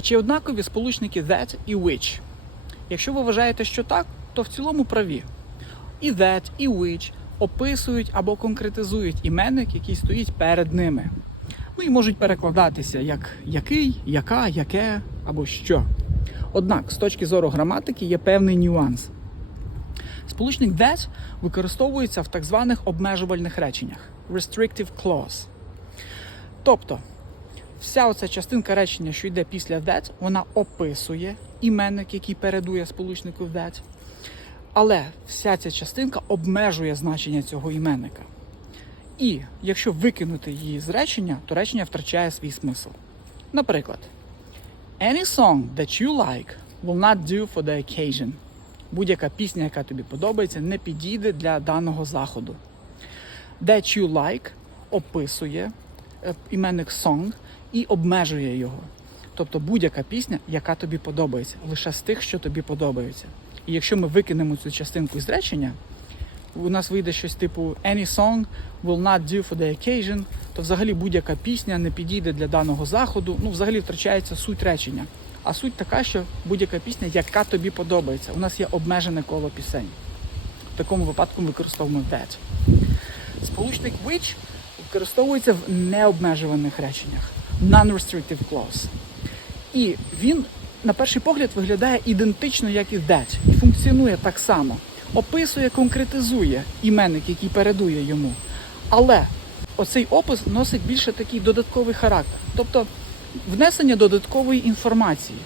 А чи однакові сполучники that і which? Якщо ви вважаєте, що так, то в цілому праві. І that, і which описують або конкретизують іменник, який стоїть перед ними. Ну і можуть перекладатися як який, яка, яке або що. Однак, з точки зору граматики є певний нюанс. Сполучник that використовується в так званих обмежувальних реченнях restrictive clause. Тобто, вся оця частинка речення, що йде після that, вона описує іменник, який передує сполучнику that. Але вся ця частинка обмежує значення цього іменника. І якщо викинути її з речення, то речення втрачає свій смисл. Наприклад, Any song that you like will not do for the occasion. Будь-яка пісня, яка тобі подобається, не підійде для даного заходу. That you like описує е, іменник song і обмежує його. Тобто будь-яка пісня, яка тобі подобається, лише з тих, що тобі подобаються. І якщо ми викинемо цю частинку з речення, у нас вийде щось типу Any song will not do for the occasion, то взагалі будь-яка пісня не підійде для даного заходу. Ну, взагалі втрачається суть речення. А суть така, що будь-яка пісня, яка тобі подобається. У нас є обмежене коло пісень. В такому випадку ми використовуємо that. Сполучник which використовується в необмежуваних реченнях. Non-restrictive clause. І він, на перший погляд, виглядає ідентично, як і that, і функціонує так само. Описує, конкретизує іменник, який передує йому. Але оцей опис носить більше такий додатковий характер, тобто внесення додаткової інформації,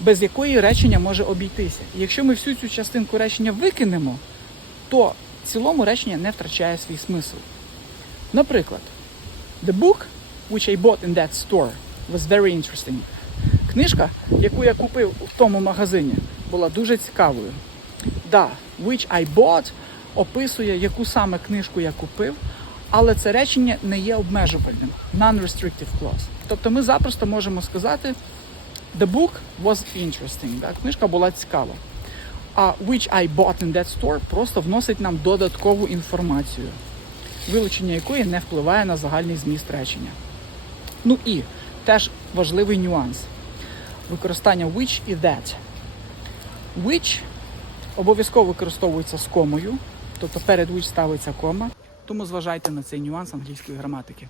без якої речення може обійтися. І якщо ми всю цю частинку речення викинемо, то в цілому речення не втрачає свій смисл. Наприклад, The book which I bought in that store was very interesting. Книжка, яку я купив у тому магазині, була дуже цікавою. Да, which I bought описує, яку саме книжку я купив, але це речення не є обмежувальним. Non-restrictive clause. Тобто ми запросто можемо сказати The book was interesting. Да? Книжка була цікава. А which I bought in that store просто вносить нам додаткову інформацію, вилучення якої не впливає на загальний зміст речення. Ну і теж важливий нюанс використання which і that. Which обов'язково використовується з комою, тобто перед which ставиться кома, тому зважайте на цей нюанс англійської граматики.